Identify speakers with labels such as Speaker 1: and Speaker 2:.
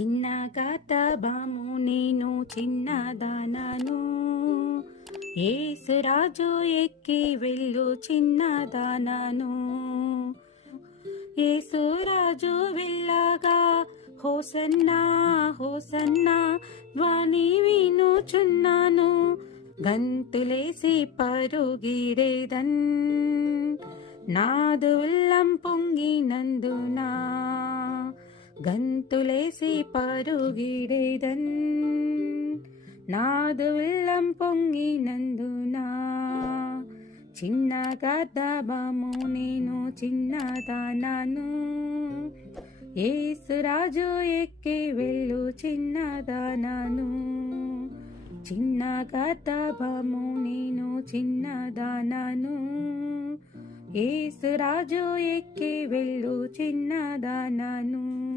Speaker 1: చిన్నగా తబాము నేను చిన్నదానను ఏసురాజు ఎక్కి వెళ్ళు చిన్నదానను ఏసురాజు వెళ్ళగా హోసన్నా హోసన్నా ధ్వని వినుచున్నాను. గంతులేసి పరుగిరేదన్. నాదు ఉల్లం పొంగినందు గంతులేసి పరుగిడేదన్. నాదు ఉల్లం పొంగినందునా చిన్న దాబాము నేను చిన్నదానాను. ఏసురాజు ఎక్కి వెళ్ళు చిన్నదానాను. చిన్న దాబాము నేను చిన్నదానాను. ఏసురాజు ఎక్కి వెళ్ళు చిన్నదానాను.